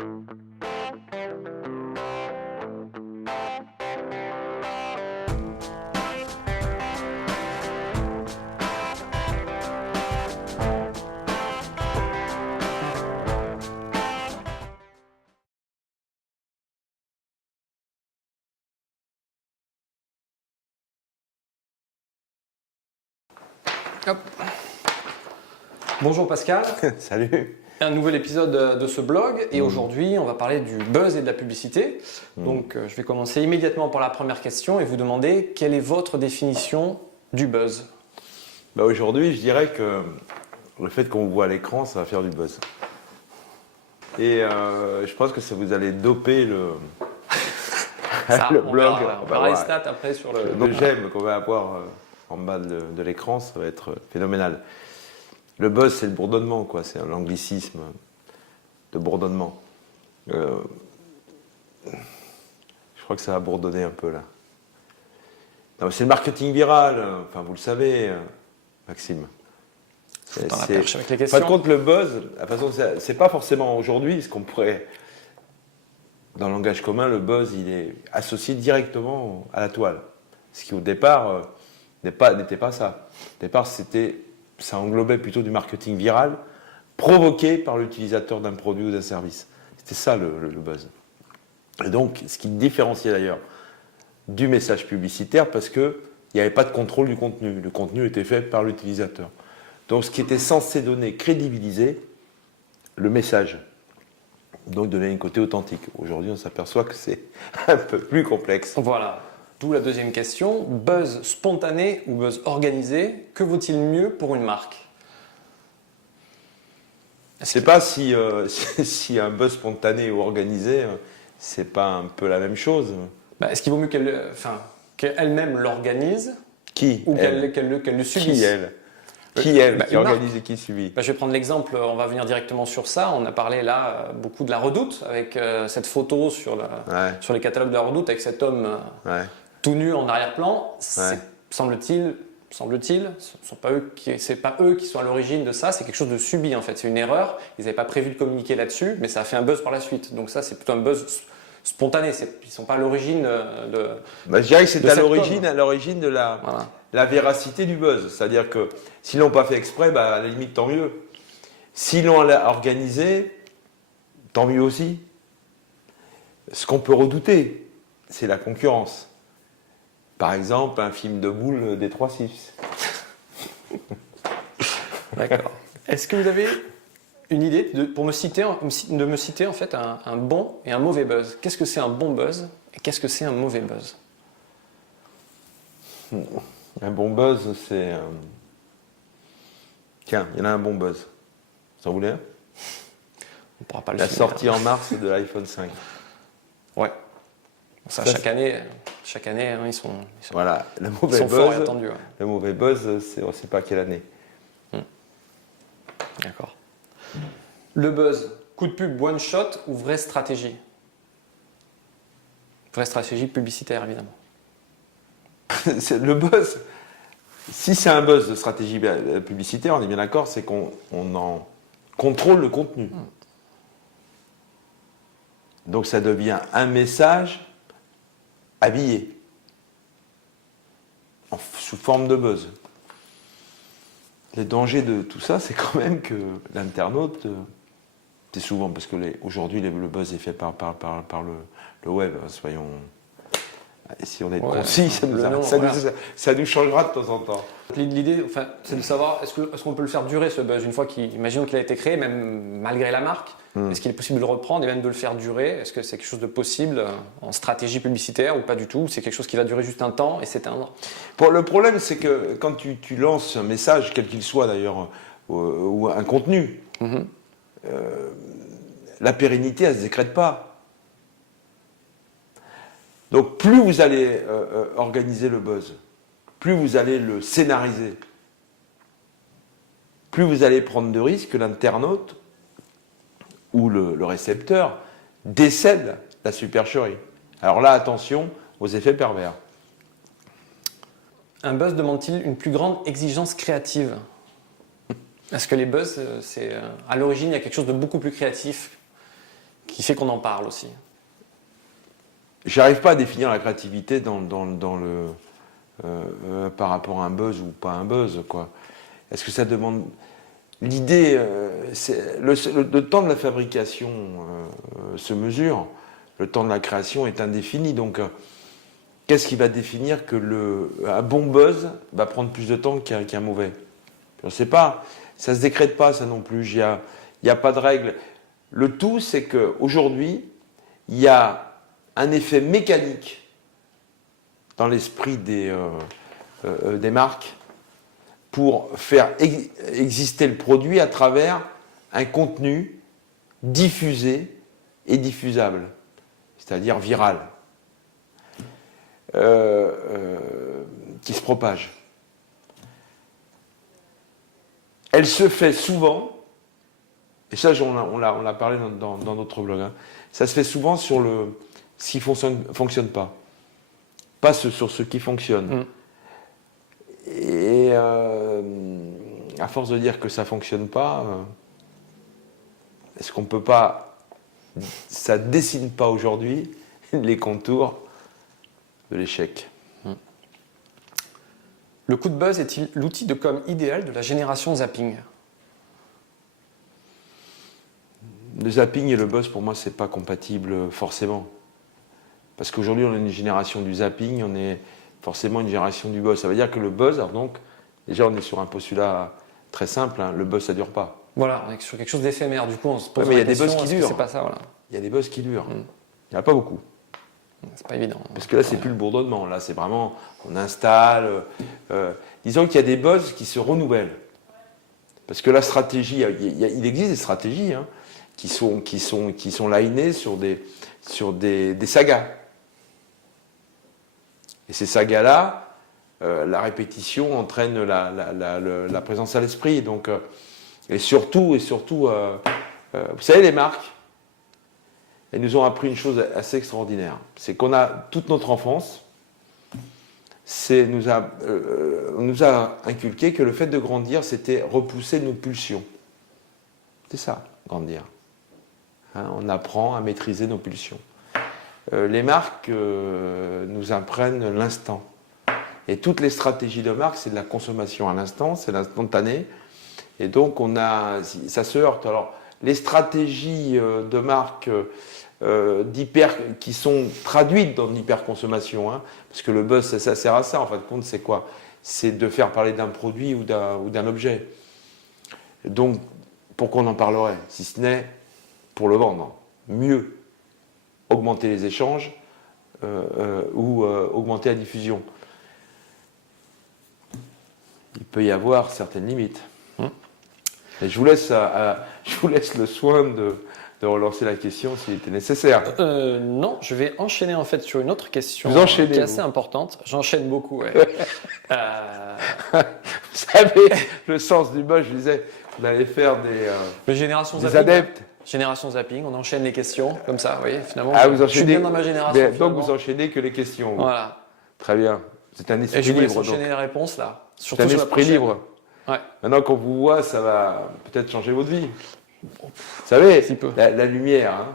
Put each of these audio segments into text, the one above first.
Hop. Bonjour Pascal. Salut. Un nouvel épisode de ce blog et aujourd'hui on va parler du buzz et de la publicité. Donc je vais commencer immédiatement par la première question et vous demander quelle est votre définition du buzz. Aujourd'hui, je dirais que le fait qu'on voit à l'écran, ça va faire du buzz. Et je pense que ça vous allez doper le blog. On verra les stats après sur Le j'aime qu'on va avoir en bas de l'écran, ça va être phénoménal. Le buzz, c'est le bourdonnement, quoi. C'est un anglicisme de bourdonnement. Je crois que ça va bourdonner un peu là. C'est le marketing viral. Enfin, vous le savez, Maxime. Dans la perche avec les questions. Par contre, le buzz, la façon, c'est pas forcément aujourd'hui ce qu'on pourrait. Dans le langage commun, le buzz, il est associé directement à la toile. Ce qui, au départ, n'était pas ça. Au départ, ça englobait plutôt du marketing viral provoqué par l'utilisateur d'un produit ou d'un service. C'était ça le buzz. Et donc, ce qui différenciait d'ailleurs du message publicitaire, parce qu'il n'y avait pas de contrôle du contenu. Le contenu était fait par l'utilisateur. Donc, ce qui était censé crédibiliser le message. Donc, donner un côté authentique. Aujourd'hui, on s'aperçoit que c'est un peu plus complexe. Voilà. D'où la deuxième question. Buzz spontané ou buzz organisé, que vaut-il mieux pour une marque? Je ne sais pas si un buzz spontané ou organisé, c'est pas un peu la même chose. Est-ce qu'il vaut mieux qu'elle-même l'organise? Qui? Ou qu'elle le subisse? Qui elle? Qui elle qui organise et qui subit? Je vais prendre l'exemple, on va venir directement sur ça. On a parlé là beaucoup de la Redoute, avec cette photo sur les catalogues de la Redoute, avec cet homme tout nu en arrière-plan. Semble-t-il, c'est pas eux qui sont à l'origine de ça, c'est quelque chose de subi en fait, c'est une erreur. Ils n'avaient pas prévu de communiquer là-dessus, mais ça a fait un buzz par la suite. Donc ça, c'est plutôt un buzz spontané. Ils ne sont pas à l'origine de. Je dirais que c'est à l'origine de la véracité du buzz. C'est-à-dire que s'ils l'ont pas fait exprès, à la limite, tant mieux. S'ils l'ont organisé, tant mieux aussi. Ce qu'on peut redouter, c'est la concurrence. Par exemple, un film de boules des 3-6. D'accord. Est-ce que vous avez une idée de me citer en fait un bon et un mauvais buzz? Qu'est-ce que c'est un bon buzz et qu'est-ce que c'est un mauvais buzz? Un bon buzz, c'est... Tiens, il y en a un bon buzz. Vous en voulez un? On pourra pas le La finir. sortie en mars de l'iPhone 5. Ouais. Ça, chaque année, ils sont voilà, le mauvais buzz, forts et attendus. Ouais. Le mauvais buzz, on ne sait pas quelle année. D'accord. Le buzz, coup de pub one shot ou vraie stratégie? Vraie stratégie publicitaire, évidemment. Le buzz, si c'est un buzz de stratégie publicitaire, on est bien d'accord, c'est qu'on en contrôle le contenu. Donc ça devient un message habillé, sous forme de buzz. Le danger de tout ça, c'est quand même que l'internaute, c'est souvent, parce que aujourd'hui le buzz est fait par le web, soyons... Si on est concis, ça nous changera de temps en temps. L'idée, c'est de savoir, est-ce qu'on peut le faire durer ce buzz une fois imaginons qu'il a été créé, même malgré la marque, est-ce qu'il est possible de le reprendre et même de le faire durer? Est-ce que c'est quelque chose de possible en stratégie publicitaire ou pas du tout? C'est quelque chose qui va durer juste un temps et s'éteindre? Le problème, c'est que quand tu lances un message, quel qu'il soit d'ailleurs, ou un contenu, la pérennité, elle ne se décrète pas. Donc plus vous allez organiser le buzz, plus vous allez le scénariser, plus vous allez prendre de risques que l'internaute ou le récepteur décède la supercherie. Alors là, attention aux effets pervers. Un buzz demande-t-il une plus grande exigence créative? Est-ce que les buzz, à l'origine, il y a quelque chose de beaucoup plus créatif qui fait qu'on en parle aussi? J'arrive pas à définir la créativité par rapport à un buzz ou pas un buzz, quoi. Est-ce que ça demande... L'idée, le temps de la fabrication se mesure, le temps de la création est indéfini, donc qu'est-ce qui va définir que un bon buzz va prendre plus de temps qu'un mauvais? Je ne sais pas, ça ne se décrète pas ça non plus, il n'y a pas de règle. Le tout, c'est qu'aujourd'hui, il y a un effet mécanique dans l'esprit des marques pour faire exister le produit à travers un contenu diffusé et diffusable, c'est-à-dire viral, qui se propage. Elle se fait souvent, et ça on l'a parlé dans notre blog, hein, ça se fait souvent sur ce qui fonctionne pas sur ce qui fonctionne. Et à force de dire que ça fonctionne pas, est-ce qu'on peut pas, ça dessine pas aujourd'hui les contours de l'échec? Le coup de buzz est-il l'outil de com idéal de la génération zapping? Le zapping et le buzz, pour moi, c'est pas compatible forcément. Parce qu'aujourd'hui, on est une génération du zapping, on est forcément une génération du buzz. Ça veut dire que le buzz, alors donc, déjà, on est sur un postulat très simple, hein, le buzz, ça dure pas. Voilà, on est sur quelque chose d'éphémère. Du coup, on se pose mais il y la a des question, buzz qui est-ce que durent. c'est pas ça, voilà. Il y a des buzz qui durent. Il n'y en a pas beaucoup. C'est pas évident. Parce que là, c'est plus le bourdonnement. Là, c'est vraiment, on installe. Disons qu'il y a des buzz qui se renouvellent. Parce que la stratégie, il existe des stratégies hein, qui sont linées sur des sagas. Et ces sagas-là, la répétition entraîne la présence à l'esprit. Donc, et surtout, vous savez, les marques, elles nous ont appris une chose assez extraordinaire. C'est qu'on a toute notre enfance, on nous a inculqué que le fait de grandir, c'était repousser nos pulsions. C'est ça, grandir. Hein, on apprend à maîtriser nos pulsions. Les marques nous apprennent l'instant. Et toutes les stratégies de marque, c'est de la consommation à l'instant, c'est l'instantané. Et donc, ça se heurte. Alors, les stratégies de marque qui sont traduites dans l'hyperconsommation, hein, parce que le buzz, ça sert à ça, en fin de compte, c'est quoi? C'est de faire parler d'un produit ou d'un objet. Donc, pourquoi on en parlerait? Si ce n'est pour le vendre. Mieux augmenter les échanges ou augmenter la diffusion. Il peut y avoir certaines limites. Et je vous laisse le soin de relancer la question s'il était nécessaire. Non, je vais enchaîner en fait sur une autre question vous enchaînez, qui est assez importante. J'enchaîne beaucoup. Ouais. Vous savez, le sens du buzz, je disais, vous allez faire des adeptes. Génération zapping, on enchaîne les questions comme ça, oui, finalement. Vous enchaînez, je suis bien dans ma génération. Donc vous enchaînez que les questions. Voilà. Très bien. C'est un esprit libre. Et je vous laisse libre. enchaîner les réponses là. C'est un esprit libre. Ouais. Maintenant qu'on vous voit, ça va peut-être changer votre vie. Vous savez, la lumière, hein,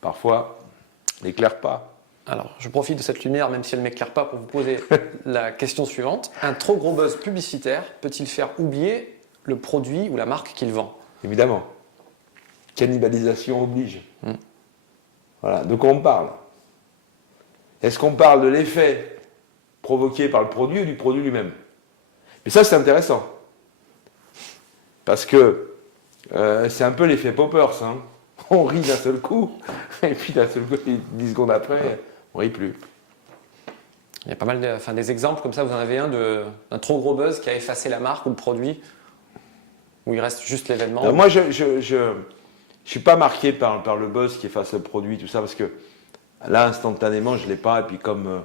parfois, n'éclaire pas. Alors, je profite de cette lumière, même si elle ne m'éclaire pas, pour vous poser la question suivante. Un trop gros buzz publicitaire peut-il faire oublier le produit ou la marque qu'il vend? Évidemment. Cannibalisation oblige. Voilà, de quoi on parle? Est-ce qu'on parle de l'effet provoqué par le produit ou du produit lui-même? Mais ça, c'est intéressant. Parce que c'est un peu l'effet poppers. Hein. On rit d'un seul coup, et puis d'un seul coup, 10 secondes après, on ne rit plus. Il y a pas mal des exemples comme ça. Vous en avez un d'un trop gros buzz qui a effacé la marque ou le produit, où il reste juste l'événement. Moi, je ne suis pas marqué par le buzz qui efface le produit, tout ça, parce que là, instantanément, je ne l'ai pas. Et puis comme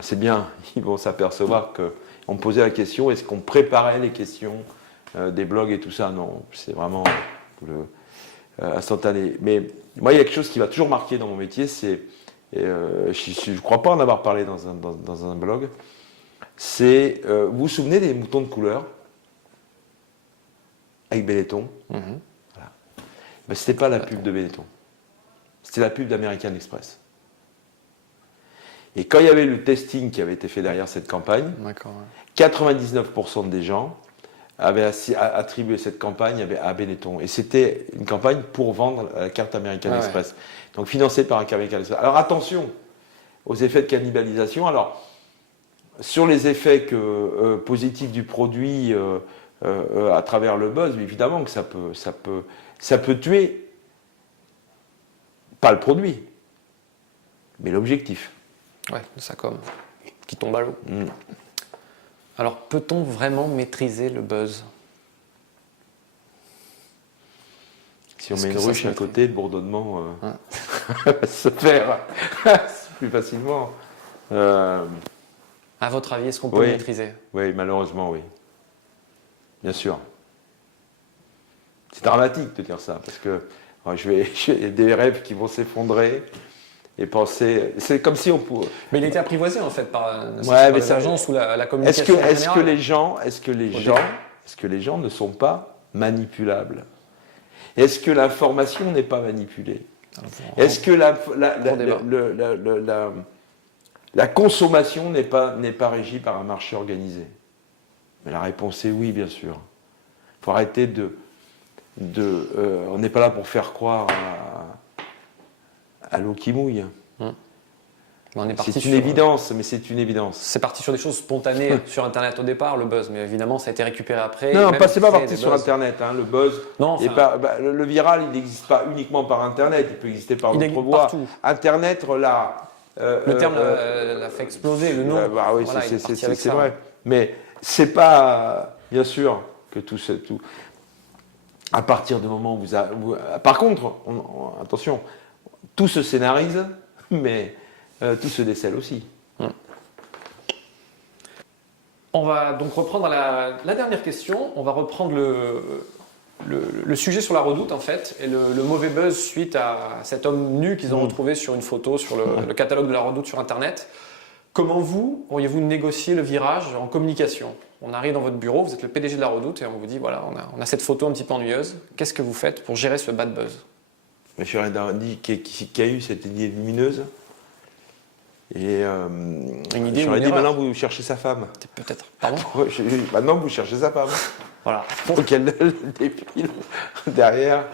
c'est bien, ils vont s'apercevoir qu'on me posait la question, est-ce qu'on préparait les questions des blogs et tout ça? Non, c'est vraiment instantané. Mais moi, il y a quelque chose qui va toujours marquer dans mon métier, c'est, je ne crois pas en avoir parlé dans un blog, c'est, vous vous souvenez des moutons de couleur avec Benetton? Voilà. Ben, ce n'était pas la pub de Benetton. C'était la pub d'American Express. Et quand il y avait le testing qui avait été fait derrière cette campagne, D'accord. Ouais. 99% des gens avaient attribué cette campagne à Benetton. Et c'était une campagne pour vendre la carte American Express. Donc financée par American Express. Alors attention aux effets de cannibalisation. Alors, sur les effets positifs du produit à travers le buzz, évidemment que ça peut tuer, pas le produit, mais l'objectif. Ouais, ça comme qui tombe à l'eau. Alors, peut-on vraiment maîtriser le buzz? Si on met une ruche à côté, le bourdonnement va se faire plus facilement. À votre avis, est-ce qu'on peut le maîtriser? Oui, malheureusement, oui. Bien sûr. C'est dramatique de dire ça, parce que j'ai des rêves qui vont s'effondrer. Et penser, c'est comme si on pouvait. Mais il était apprivoisé en fait par les agences ou la communication. Est-ce que les gens ne sont pas manipulables? Est-ce que l'information n'est pas manipulée? Est-ce que la consommation n'est pas régie par un marché organisé? Mais la réponse est oui, bien sûr. Il faut arrêter on n'est pas là pour faire croire à l'eau qui mouille. C'est une évidence, mais c'est une évidence. C'est parti sur des choses spontanées sur Internet au départ, le buzz, mais évidemment ça a été récupéré après. Non, c'est pas parti sur Internet, hein, le buzz. Non, le viral, il n'existe pas uniquement par Internet, il peut exister par d'autres voies. Internet, le terme l'a fait exploser, le nom. Oui, voilà, c'est vrai. Mais c'est pas, bien sûr, que tout. À partir du moment où par contre, attention, tout se scénarise, mais tout se décèle aussi. On va donc reprendre la dernière question. On va reprendre le sujet sur la Redoute, en fait, et le mauvais buzz suite à cet homme nu qu'ils ont retrouvé sur une photo sur le catalogue de la Redoute sur Internet. Comment auriez-vous négocié le virage en communication? On arrive dans votre bureau, vous êtes le PDG de la Redoute, et on vous dit, voilà, on a cette photo un petit peu ennuyeuse. Qu'est-ce que vous faites pour gérer ce bad buzz? Je suis dit qui a eu cette idée lumineuse. Et je leur ai dit, maintenant vous cherchez sa femme. Peut-être. Pardon? Maintenant vous cherchez sa femme. Voilà. Pour qu'elle le défile derrière.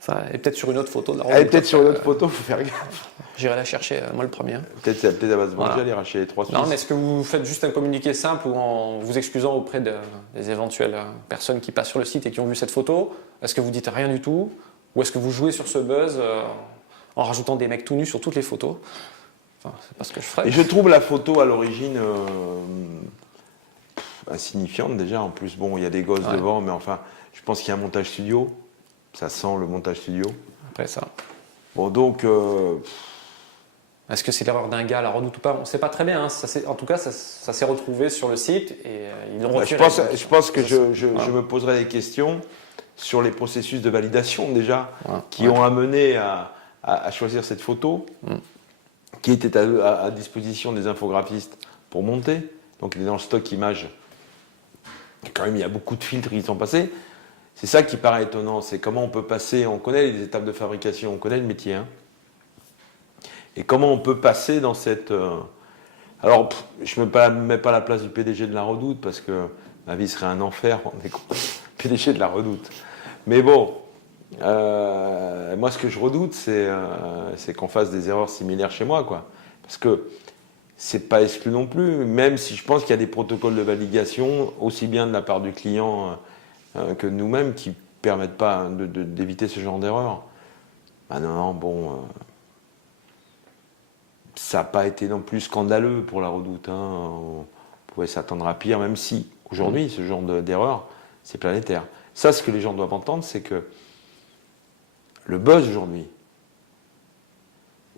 Ça, et peut-être sur une autre photo de la Redoute. Elle est peut-être sur une autre photo, il faut faire gaffe. J'irai la chercher, moi le premier. Peut-être elle va se venger, aller racheter les 3 Suisses. Non, mais est-ce que vous faites juste un communiqué simple ou en vous excusant auprès des éventuelles personnes qui passent sur le site et qui ont vu cette photo? Est-ce que vous dites rien du tout? Ou est-ce que vous jouez sur ce buzz en rajoutant des mecs tout nus sur toutes les photos? Enfin, c'est pas ce que je ferais. Et je trouve la photo à l'origine insignifiante déjà. En plus, bon, il y a des gosses devant, mais enfin, je pense qu'il y a un montage studio. Ça sent le montage studio. Après ça. Bon, donc. Est-ce que c'est l'erreur d'un gars à la Redoute ou pas? On ne sait pas très bien. Hein. En tout cas, ça s'est retrouvé sur le site et ils l'ont retiré. Je pense que je me poserai des questions sur les processus de validation déjà qui ont amené à choisir cette photo, qui était à disposition des infographistes pour monter. Donc il est dans le stock image. Quand même, il y a beaucoup de filtres qui sont passés. C'est ça qui paraît étonnant, c'est comment on peut passer, on connaît les étapes de fabrication, on connaît le métier, hein. Et comment on peut passer dans cette... Alors, je ne me mets pas à la place du PDG de la Redoute, parce que ma vie serait un enfer, PDG de la Redoute. Mais bon, moi ce que je redoute, c'est qu'on fasse des erreurs similaires chez moi, quoi. Parce que c'est pas exclu non plus, même si je pense qu'il y a des protocoles de validation, aussi bien de la part du client que de nous-mêmes, qui ne permettent pas d'éviter ce genre d'erreur. Ah non, bon... ça n'a pas été non plus scandaleux pour la Redoute. Hein. On pouvait s'attendre à pire, même si aujourd'hui, ce genre d'erreur, c'est planétaire. Ça, ce que les gens doivent entendre, c'est que le buzz aujourd'hui,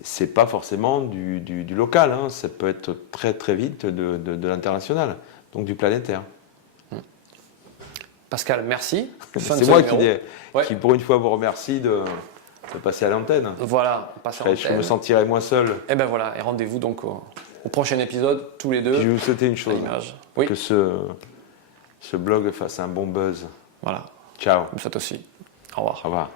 c'est pas forcément du local. Hein. Ça peut être très très vite de l'international, donc du planétaire. Pascal, merci. C'est moi qui, pour une fois, vous remercie de passer à l'antenne. Voilà, on passe à l'antenne. Je me sentirai moins seul. Et ben voilà, et rendez-vous donc au prochain épisode, tous les deux. Je vais vous souhaiter une chose, que ce blog fasse un bon buzz. Voilà. Ciao. Je vous souhaite aussi. Au revoir. Au revoir.